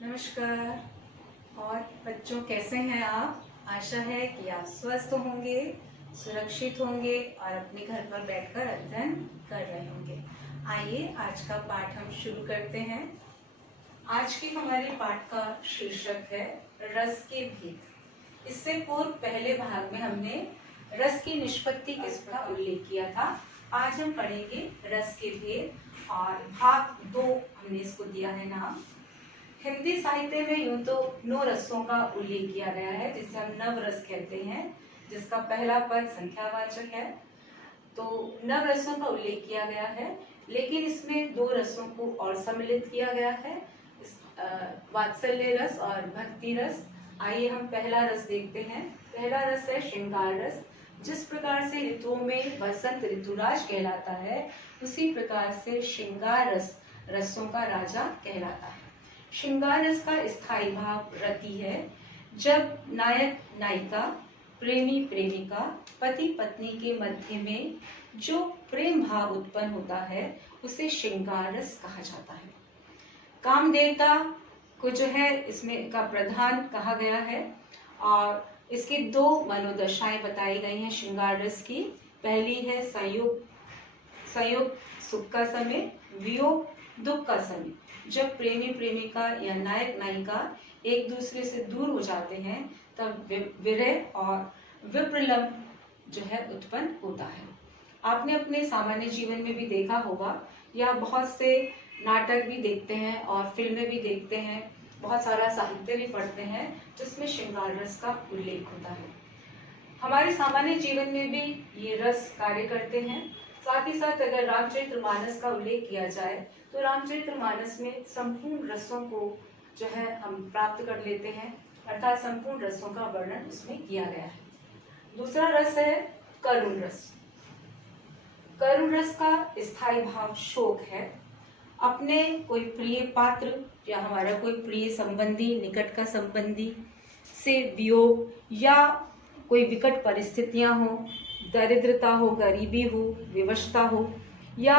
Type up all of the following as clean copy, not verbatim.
नमस्कार। और बच्चों, कैसे हैं आप? आशा है कि आप स्वस्थ होंगे, सुरक्षित होंगे और अपने घर पर बैठकर अध्ययन कर रहे होंगे। आइए आज का पाठ हम शुरू करते हैं। आज के हमारे पाठ का शीर्षक है रस के भेद। इससे पूर्व पहले भाग में हमने रस की निष्पत्ति किसका उल्लेख किया था। आज हम पढ़ेंगे रस के भेद और भाग 2 हमने इसको दिया है नाम। हिंदी साहित्य में यूं तो 9 रसों का उल्लेख किया गया है, जिसे हम नव रस कहते हैं, जिसका पहला पद संख्यावाचक है। तो नव रसों का उल्लेख किया गया है, लेकिन इसमें 2 रसों को और सम्मिलित किया गया है, वात्सल्य रस और भक्ति रस। आइए हम पहला रस देखते हैं। पहला रस है श्रृंगार रस। जिस प्रकार से ऋतुओं में बसंत ऋतुराज कहलाता है, उसी प्रकार से श्रृंगार रस रसों का राजा कहलाता है। श्रृंगार रस का स्थायी भाव रति है। जब नायक नायिका, प्रेमी प्रेमिका, पति पत्नी के मध्य में जो प्रेम भाव उत्पन्न होता है, उसे श्रृंगार रस कहा जाता है। कामदेवता को जो है इसमें का प्रधान कहा गया है और इसकी 2 मनोदशाएं बताई गई हैं श्रृंगार रस की। पहली है संयोग सुख का समय, वियोग दुख का समय। जब प्रेमी प्रेमिका या नायक नायिका एक दूसरे से दूर हो जाते हैं, तब विरह और विप्रलंब जो है उत्पन्न होता है। आपने अपने सामान्य जीवन में भी देखा होगा, या बहुत से नाटक भी देखते हैं और फिल्में भी देखते हैं, बहुत सारा साहित्य भी पढ़ते हैं जिसमें श्रृंगार रस का उल्लेख होता है। हमारे सामान्य जीवन में भी ये रस कार्य करते हैं। साथ ही साथ अगर रामचरितमानस का उल्लेख किया जाए, तो रामचरितमानस में संपूर्ण रसों को जो है हम प्राप्त कर लेते हैं, अर्थात संपूर्ण रसों का वर्णन उसमें किया गया है। दूसरा रस है करुण रस। करुण रस का स्थायी भाव शोक है। अपने कोई प्रिय पात्र या हमारा कोई प्रिय संबंधी, निकट का संबंधी से वियोग, या कोई विकट परिस्थितियां हो, दरिद्रता हो, गरीबी हो, विवशता हो, या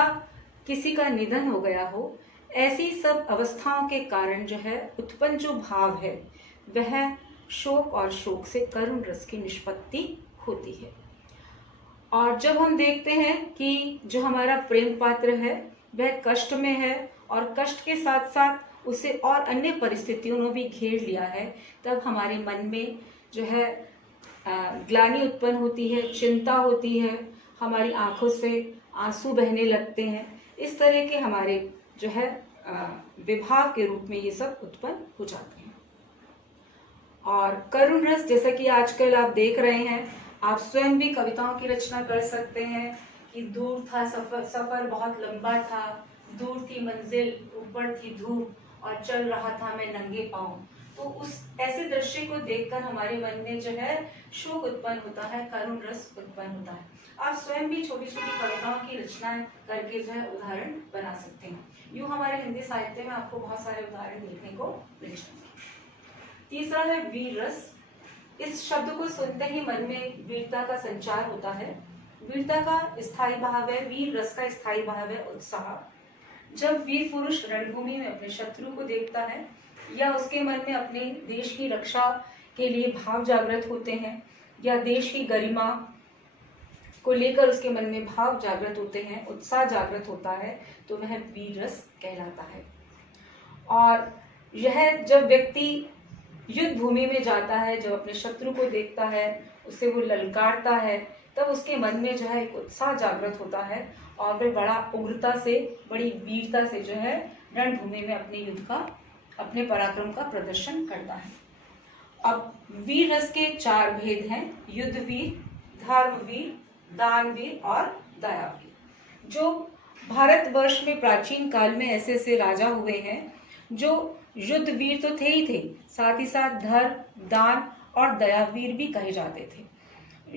किसी का निधन हो गया हो, ऐसी सब अवस्थाओं के कारण जो है उत्पन्न जो भाव है, वह शोक, और शोक से करुण रस की निष्पत्ति होती है। और जब हम देखते हैं कि जो हमारा प्रेम पात्र है वह कष्ट में है और कष्ट के साथ साथ उसे और अन्य परिस्थितियों ने भी घेर लिया है, तब हमारे मन में जो है ग्लानि उत्पन्न होती है, चिंता होती है, हमारी आंखों से आंसू बहने लगते हैं। इस तरह के हमारे जो है विभाव के रूप में ये सब उत्पन्न हो जाते हैं। और करुण रस, जैसा कि आजकल आप देख रहे हैं, आप स्वयं भी कविताओं की रचना कर सकते हैं कि दूर था सफर बहुत लंबा था, दूर थी मंजिल, ऊपर थी धूप, और चल रहा था मैं नंगे पांव। तो उस ऐसे दृश्य को देखकर हमारे मन में जो है शोक उत्पन्न होता है, करुण रस उत्पन्न होता है। आप स्वयं भी छोटी छोटी कविताओं की रचना करके जो है उदाहरण बना सकते हैं। यूं हमारे हिंदी साहित्य में आपको बहुत सारे उदाहरण देखने को मिल जाएंगे। तीसरा है वीर रस। इस शब्द को सुनते ही मन में वीरता का संचार होता है। वीरता का स्थायी भाव है, वीर रस का स्थायी भाव है उत्साह। जब वीर पुरुष रणभूमि में अपने शत्रु को देखता है, या उसके मन में अपने देश की रक्षा के लिए भाव जागृत होते हैं, या देश की गरिमा को लेकर उसके मन में भाव जागृत होते हैं, उत्साह जागृत होता है, तो वह वीर रस कहलाता है। और यह जब व्यक्ति युद्ध भूमि में जाता है, जब अपने शत्रु को देखता है, उसे वो ललकारता है, तब उसके मन में जो है एक उत्साह जागृत होता है और वह बड़ा उग्रता से, बड़ी वीरता से जो है रणभूमि में अपने युद्ध का, अपने पराक्रम का प्रदर्शन करता है। अब वीर रस के 4 भेद हैं: युद्ध वीर, धर्मवीर, दानवीर और दयावीर। जो भारतवर्ष में प्राचीन काल में ऐसे ऐसे राजा हुए हैं जो युद्ध वीर तो थे ही थे, साथ ही साथ धर्म, दान और दयावीर भी कहे जाते थे।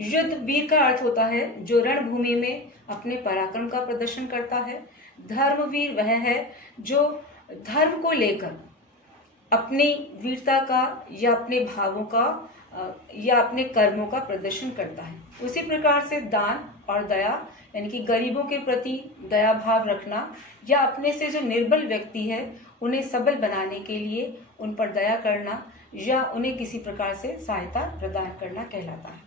युद्ध वीर का अर्थ होता है जो रणभूमि में अपने पराक्रम का प्रदर्शन करता है। धर्मवीर वह है जो धर्म को लेकर अपनी वीरता का या अपने भावों का या अपने कर्मों का प्रदर्शन करता है। उसी प्रकार से दान और दया, यानी कि गरीबों के प्रति दया भाव रखना, या अपने से जो निर्बल व्यक्ति है उन्हें सबल बनाने के लिए उन पर दया करना या उन्हें किसी प्रकार से सहायता प्रदान करना कहलाता है।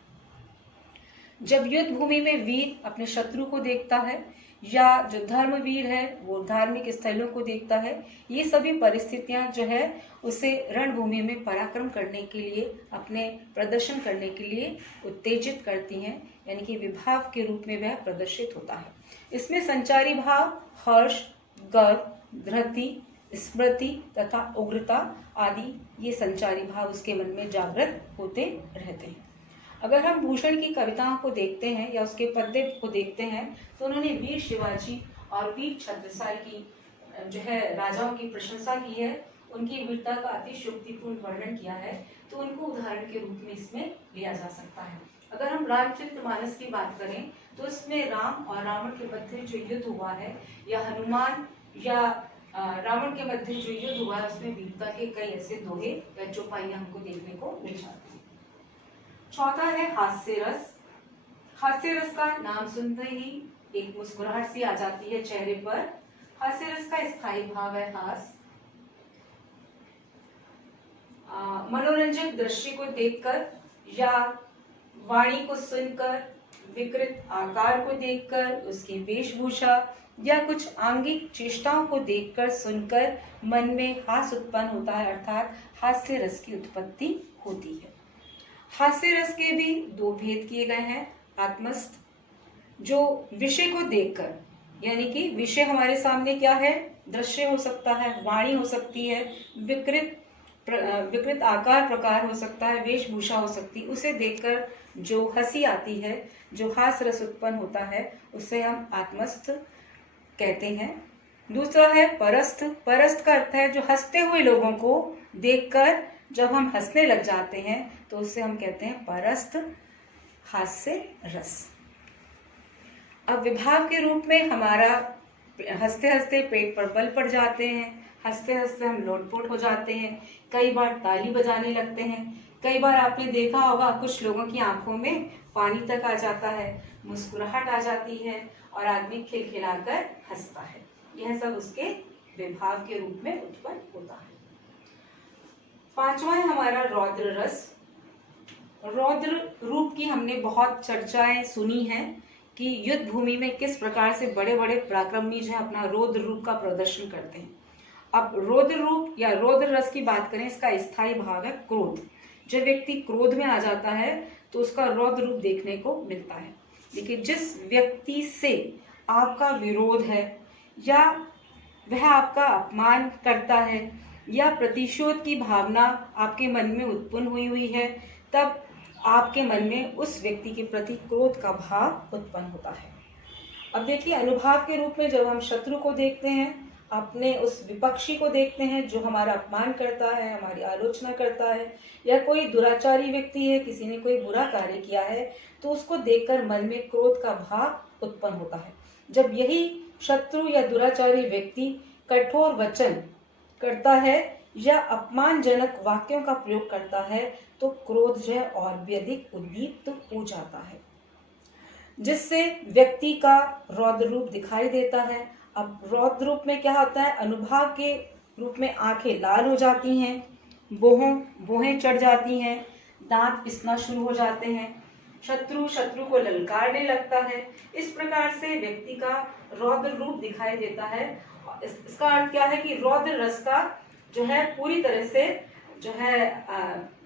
जब युद्ध भूमि में वीर अपने शत्रु को देखता है या जो धर्मवीर है वो धार्मिक स्थलों को देखता है, ये सभी परिस्थितियां जो है उसे रणभूमि में पराक्रम करने के लिए, अपने प्रदर्शन करने के लिए उत्तेजित करती हैं, यानी कि विभाव के रूप में वह प्रदर्शित होता है। इसमें संचारी भाव हर्ष, गर्व, धृति, स्मृति तथा उग्रता आदि ये संचारी भाव उसके मन में जागृत होते रहते हैं। अगर हम भूषण की कविताओं को देखते हैं या उसके पद्य को देखते हैं तो उन्होंने वीर शिवाजी और वीर छत्रसाल की जो है राजाओं की प्रशंसा की है, उनकी वीरता का अतिशयोक्तिपूर्ण वर्णन किया है, तो उनको उदाहरण के रूप में इसमें लिया जा सकता है। अगर हम रामचरितमानस की बात करें तो उसमें राम और रावण के मध्य जो युद्ध हुआ है, या हनुमान या रावण के मध्य जो युद्ध हुआ है, उसमें वीरता के कई ऐसे दोहे या चौपाइयां हमको देखने को मिल जाती है। चौथा है हास्य रस। हास्य रस का नाम सुनते ही एक मुस्कुराहट सी आ जाती है चेहरे पर। हास्य रस का स्थायी भाव है हास। मनोरंजक दृश्य को देखकर या वाणी को सुनकर, विकृत आकार को देखकर, उसकी वेशभूषा या कुछ आंगिक चेष्टाओं को देखकर, सुनकर मन में हास उत्पन्न होता है, अर्थात हास्य रस की उत्पत्ति होती है। हास्य रस के भी दो भेद किए गए हैं। आत्मस्थ, जो विषय को देखकर, यानी कि विषय हमारे सामने क्या है, दृश्य हो सकता है, वाणी हो सकती है, विकृत आकार प्रकार हो सकता है, वेशभूषा हो सकती है, उसे देखकर जो हंसी आती है, जो हास्य रस उत्पन्न होता है, उसे हम आत्मस्थ कहते हैं। दूसरा है परस्थ। परस्थ का अर्थ है जो हंसते हुए लोगों को देखकर जब हम हंसने लग जाते हैं तो उससे हम कहते हैं परस्थ हास्य रस। अब विभाव के रूप में हमारा हंसते हंसते पेट पर बल पड़ जाते हैं, हंसते हंसते हम लोटपोट हो जाते हैं, कई बार ताली बजाने लगते हैं, कई बार आपने देखा होगा कुछ लोगों की आंखों में पानी तक आ जाता है, मुस्कुराहट आ जाती है और आदमी खिलखिलाकर हंसता है। यह सब उसके विभाव के रूप में उत्पन्न होता है। पांचवा है हमारा रौद्र रस। रौद्र रूप की हमने बहुत चर्चाएं सुनी हैं कि युद्ध भूमि में किस प्रकार से बड़े बड़े पराक्रमी जो है अपना रौद्र रूप का प्रदर्शन करते हैं। अब रौद्र रूप या रौद्र रस की बात करें, इसका स्थायी भाव है क्रोध। जब व्यक्ति क्रोध में आ जाता है तो उसका रौद्र रूप देखने को मिलता है। देखिए, जिस व्यक्ति से आपका विरोध है या वह आपका अपमान करता है या प्रतिशोध की भावना आपके मन में उत्पन्न हुई है, तब आपके मन में उस व्यक्ति के प्रति क्रोध का भाव उत्पन्न होता है। अब देखिए, अनुभाव के रूप में जब हम शत्रु को देखते हैं, अपने उस विपक्षी को देखते हैं जो हमारा अपमान करता है, हमारी आलोचना करता है, या कोई दुराचारी व्यक्ति है, किसी ने कोई बुरा कार्य किया है, तो उसको देखकर मन में क्रोध का भाव उत्पन्न होता है। जब यही शत्रु या दुराचारी व्यक्ति कठोर वचन करता है या अपमानजनक वाक्यों का प्रयोग करता है तो क्रोध जो है और भी अधिक उद्दीप्त हो जाता है, जिससे व्यक्ति का रौद्र रूप दिखाई देता है। अब रौद्र रूप में क्या होता है, अनुभाव के रूप में आंखें लाल हो जाती हैं, बोहें चढ़ जाती हैं, दांत पिसना शुरू हो जाते हैं, शत्रु को ललकारने लगता है। इस प्रकार से व्यक्ति का रौद्र रूप दिखाई देता है। इसका अर्थ क्या है कि रौद्र रस का जो है पूरी तरह से जो है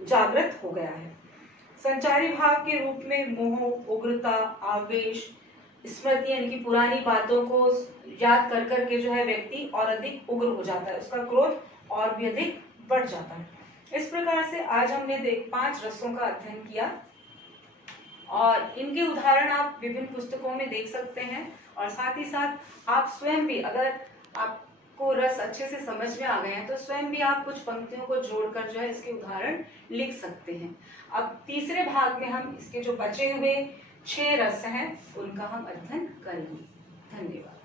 जागृत हो गया है। संचारी भाव के रूप में मोह, उग्रता, आवेश, स्मृति, यानी कि पुरानी बातों को याद कर करके जो है व्यक्ति और अधिक उग्र हो जाता है, उसका क्रोध और भी अधिक बढ़ जाता है। इस प्रकार से आज हमने 5 रसों का अध्ययन किया और इनके उदाहरण आप विभिन्न पुस्तकों में देख सकते हैं, और साथ ही साथ आप स्वयं भी, अगर आपको रस अच्छे से समझ में आ गए हैं तो स्वयं भी आप कुछ पंक्तियों को जोड़कर जो है इसके उदाहरण लिख सकते हैं। अब तीसरे भाग में हम इसके जो बचे हुए 6 रस हैं उनका हम अध्ययन करेंगे। धन्यवाद।